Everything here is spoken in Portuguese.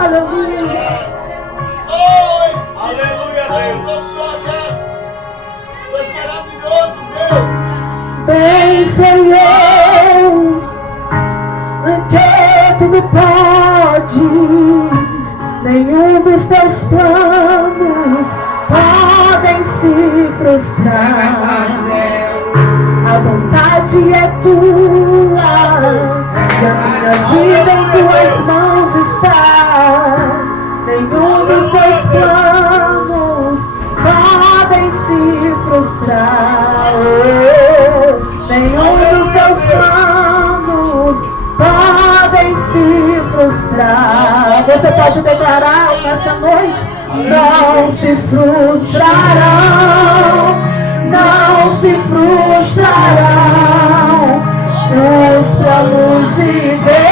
Aleluia. Aleluia, Deus. Deus maravilhoso, Deus. Bem, Senhor, que tudo podes, nenhum dos teus planos podem se frustrar. A vontade é tua e a minha vida em tuas mãos está. Nenhum dos teus planos podem se frustrar. Nenhum dos teus planos podem se frustrar. Você pode declarar nessa noite: não se frustrarão, não se frustrarão os planos de Deus.